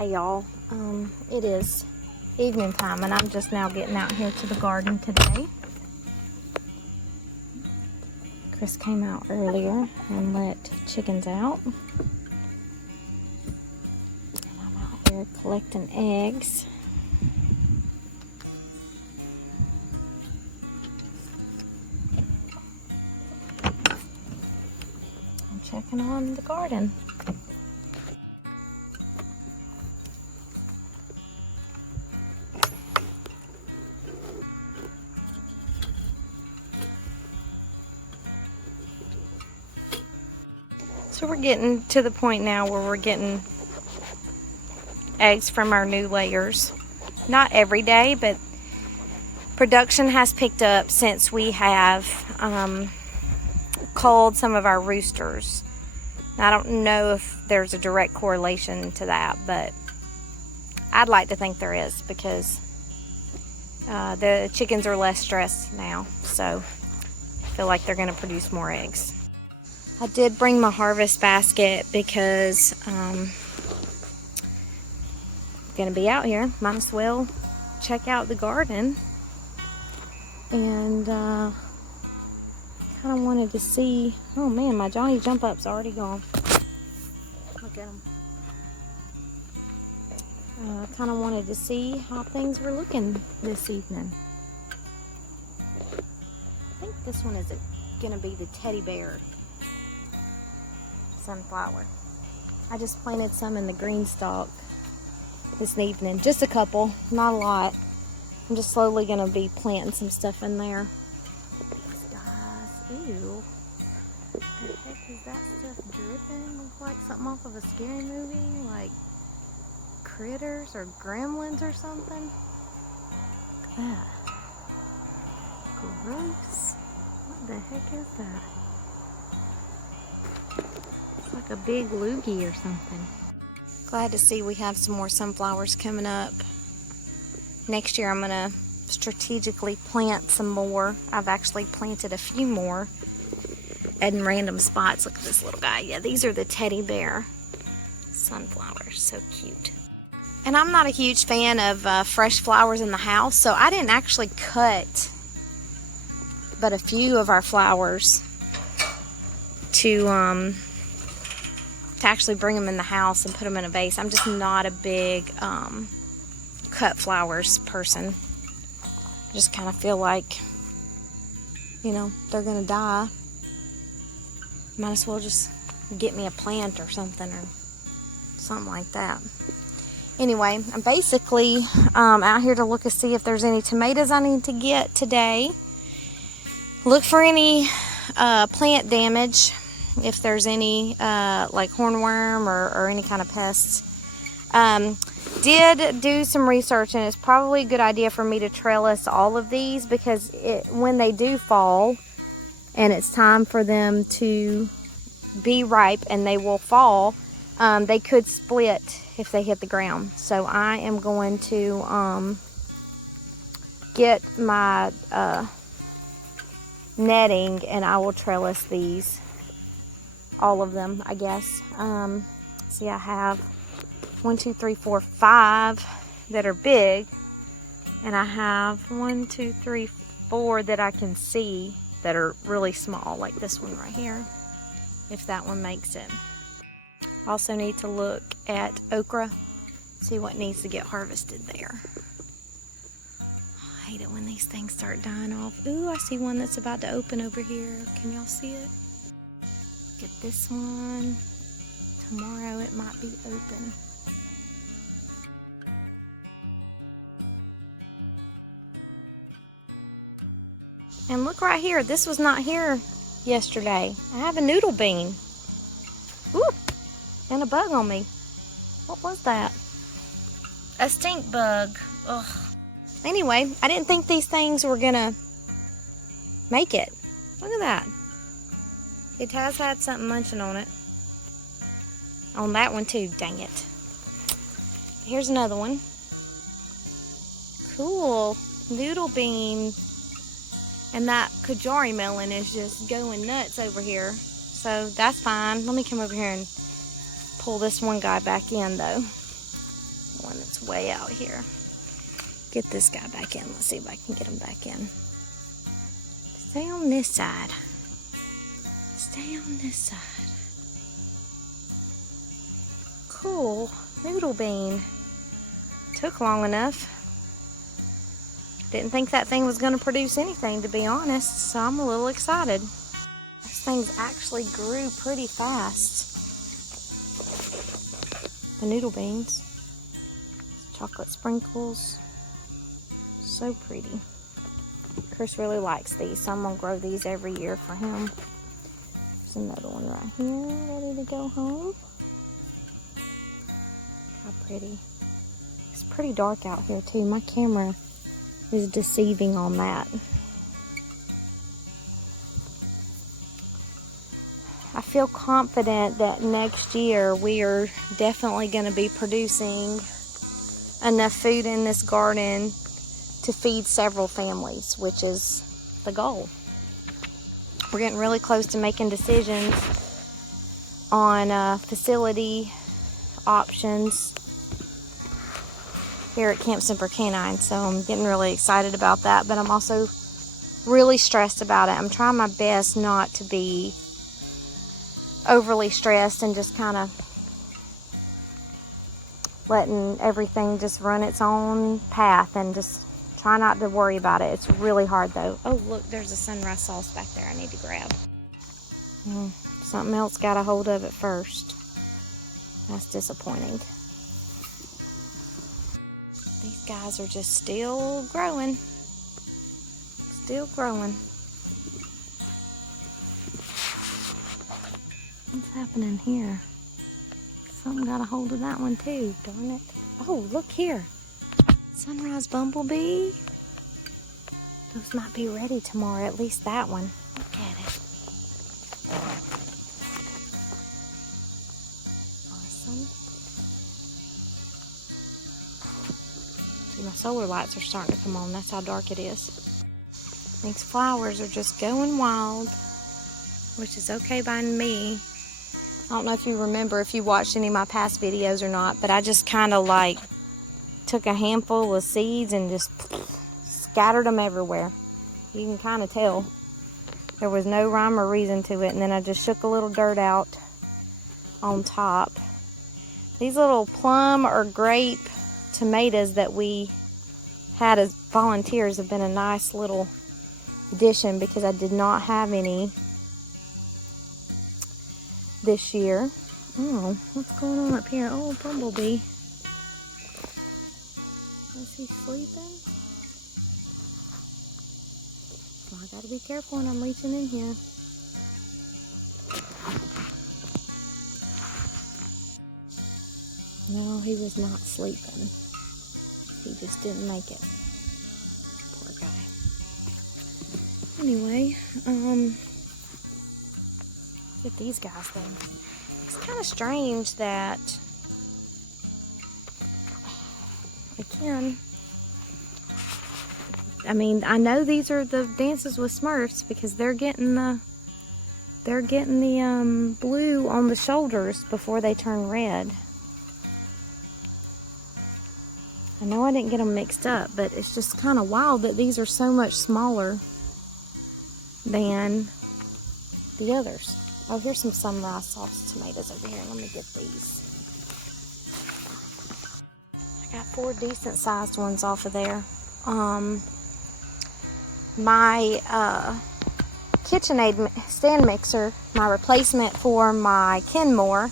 Hey y'all, it is evening time and I'm just now getting out here to the garden today. Chris came out earlier and let chickens out. And I'm out here collecting eggs. I'm checking on the garden. So we're getting to the point now where we're getting eggs from our new layers. Not every day, but production has picked up since we have culled some of our roosters. I don't know if there's a direct correlation to that, but I'd like to think there is because the chickens are less stressed now, so I feel like they're going to produce more eggs. I did bring my harvest basket because I'm going to be out here. Might as well check out the garden. And kind of wanted to see, oh man, my Johnny Jump Up's already gone. Look at him. Kind of wanted to see how things were looking this evening. I think this one is going to be the teddy bear sunflower. I just planted some in the green stalk this evening. Just a couple, not a lot. I'm just slowly going to be planting some stuff in there. These guys, ew. What the heck is that stuff dripping? Looks like something off of a scary movie, like Critters or Gremlins or something. Look at that. Gross. What the heck is that? It's like a big loogie or something. Glad to see we have some more sunflowers coming up. Next year I'm going to strategically plant some more. I've actually planted a few more in random spots. Look at this little guy. Yeah, these are the teddy bear sunflowers. So cute. And I'm not a huge fan of fresh flowers in the house, so I didn't actually cut but a few of our flowers to actually bring them in the house and put them in a vase. I'm just not a big cut flowers person. I just kind of feel like, you know, they're gonna die. Might as well just get me a plant or something like that. Anyway, I'm basically out here to look and see if there's any tomatoes I need to get today. Look for any plant damage, if there's any like hornworm or any kind of pests. Did do some research, and it's probably a good idea for me to trellis all of these because when they do fall and it's time for them to be ripe and they will fall, they could split if they hit the ground. So I am going to get my netting and I will trellis these, all of them, I guess. See, I have 1, 2, 3, 4, 5 that are big, and I have 1, 2, 3, 4 that I can see that are really small, like this one right here, if that one makes it. Also need to look at okra, see what needs to get harvested there. I hate it when these things start dying off. Ooh, I see one that's about to open over here. Can y'all see it? Look at this one. Tomorrow it might be open. And look right here, this was not here yesterday. I have a noodle bean. Ooh, and a bug on me. What was that? A stink bug. Ugh. Anyway, I didn't think these things were gonna make it. Look at that. It has had something munching on it. On that one too, dang it. Here's another one. Cool. Noodle bean. And that Kajari melon is just going nuts over here. So that's fine. Let me come over here and pull this one guy back in though. The one that's way out here. Get this guy back in. Let's see if I can get him back in. Stay on this side. Stay on this side. Cool. Noodle bean. Took long enough. Didn't think that thing was going to produce anything, to be honest, so I'm a little excited. These things actually grew pretty fast. The noodle beans. Chocolate sprinkles. So pretty. Chris really likes these, so I'm going to grow these every year for him. There's another one right here, ready to go home. How pretty. It's pretty dark out here too. My camera is deceiving on that. I feel confident that next year we are definitely going to be producing enough food in this garden to feed several families, which is the goal. We're getting really close to making decisions on facility options here at Camp Semper Canine, so I'm getting really excited about that, but I'm also really stressed about it. I'm trying my best not to be overly stressed and just kind of letting everything just run its own path and just try not to worry about it. It's really hard though. Oh look, there's a sunrise sauce back there I need to grab. Something else got a hold of it first. That's disappointing. These guys are just still growing. Still growing. What's happening here? Something got a hold of that one too, darn it. Oh, look here. Sunrise bumblebee. Those might be ready tomorrow, at least that one. Look at it. Awesome. See, my solar lights are starting to come on. That's how dark it is. These flowers are just going wild, which is okay by me. I don't know if you remember, if you watched any of my past videos or not, but I just kind of like took a handful of seeds and just scattered them everywhere. You can kind of tell. There was no rhyme or reason to it, and then I just shook a little dirt out on top. These little plum or grape tomatoes that we had as volunteers have been a nice little addition because I did not have any this year. Oh, what's going on up here? Oh, bumblebee. Is he sleeping? Well, I gotta be careful when I'm reaching in here. No, he was not sleeping. He just didn't make it. Poor guy. Anyway, look at these guys then. It's kind of strange that, again, I mean, I know these are the Dances with Smurfs because they're getting the blue on the shoulders before they turn red. I know I didn't get them mixed up, but it's just kind of wild that these are so much smaller than the others. Oh, here's some sunrise sauce tomatoes over here. Let me get these. I got 4 decent sized ones off of there. My KitchenAid stand mixer, my replacement for my Kenmore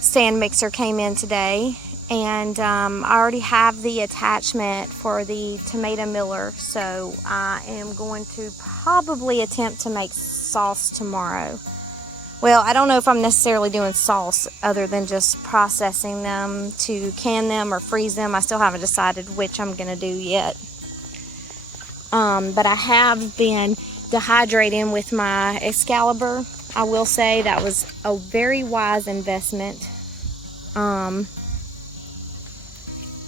stand mixer, came in today. And I already have the attachment for the tomato miller, so I am going to probably attempt to make sauce tomorrow. Well, I don't know if I'm necessarily doing sauce other than just processing them to can them or freeze them. I still haven't decided which I'm going to do yet. But I have been dehydrating with my Excalibur. I will say that was a very wise investment.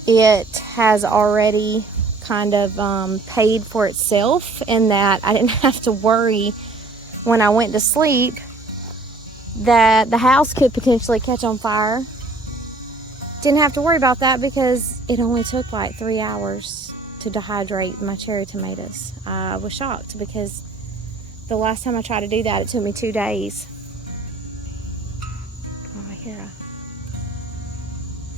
It has already kind of paid for itself in that I didn't have to worry when I went to sleep that the house could potentially catch on fire didn't have to worry about that because it only took like 3 hours to dehydrate my cherry tomatoes. I was shocked because the last time I tried to do that, it took me 2 days. Oh, I hear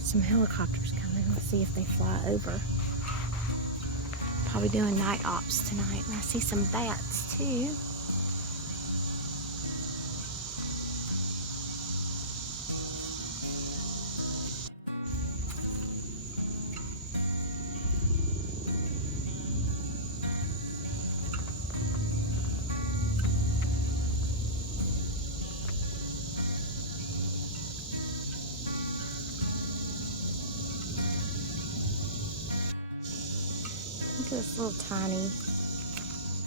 some helicopters coming. Let's see if they fly over. Probably doing night ops tonight. And I see some bats too. Look at this little tiny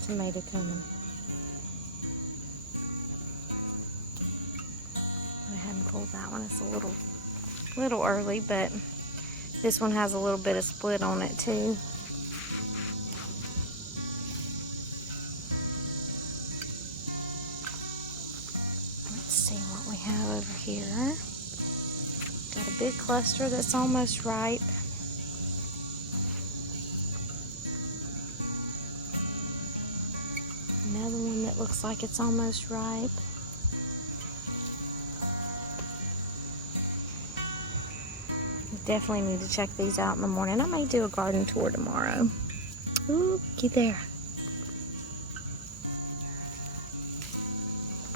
tomato coming. I hadn't pulled that one. It's a little early, but this one has a little bit of split on it too. Let's see what we have over here. Got a big cluster that's almost ripe. Another one that looks like it's almost ripe. Definitely need to check these out in the morning. I may do a garden tour tomorrow. Ooh, get there.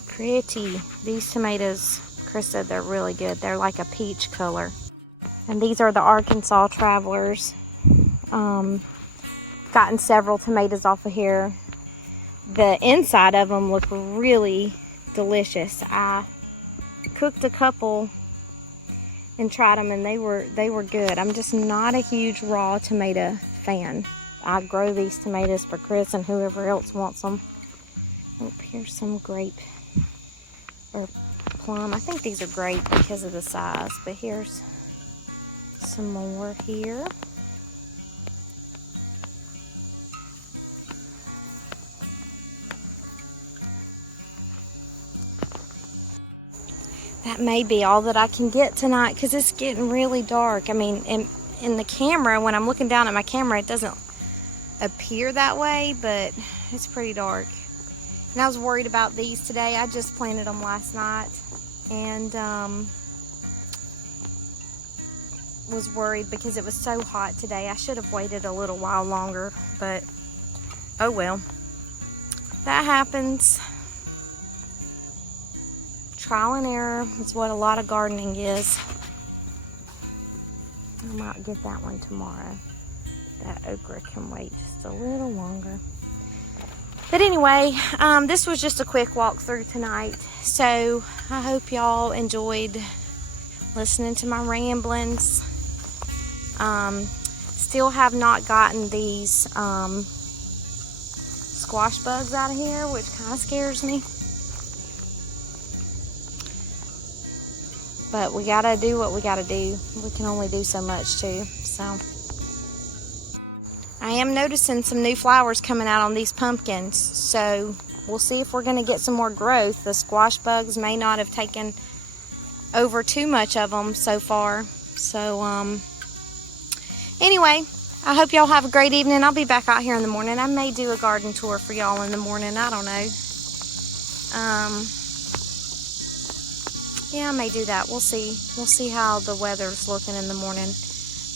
Pretty. These tomatoes, Chris said they're really good. They're like a peach color. And these are the Arkansas Travelers. Gotten several tomatoes off of here. The inside of them look really delicious. I cooked a couple and tried them, and they were good. I'm just not a huge raw tomato fan. I grow these tomatoes for Chris and whoever else wants them. Oh, here's some grape or plum. I think these are grape because of the size, but here's some more here. That may be all that I can get tonight because it's getting really dark. I mean, in the camera, when I'm looking down at my camera, it doesn't appear that way, but it's pretty dark. And I was worried about these today. I just planted them last night and was worried because it was so hot today. I should have waited a little while longer, but oh well. That happens. Trial and error is what a lot of gardening is. I might get that one tomorrow. That okra can wait just a little longer. But anyway, this was just a quick walkthrough tonight. So I hope y'all enjoyed listening to my ramblings. Still have not gotten these squash bugs out of here, which kind of scares me. But we gotta do what we gotta do. We can only do so much too. So I am noticing some new flowers coming out on these pumpkins. So we'll see if we're gonna get some more growth. The squash bugs may not have taken over too much of them so far. So anyway, I hope y'all have a great evening. I'll be back out here in the morning. I may do a garden tour for y'all in the morning. I don't know. Yeah, I may do that. We'll see. We'll see how the weather's looking in the morning.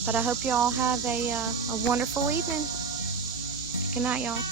But I hope y'all have a wonderful evening. Good night, y'all.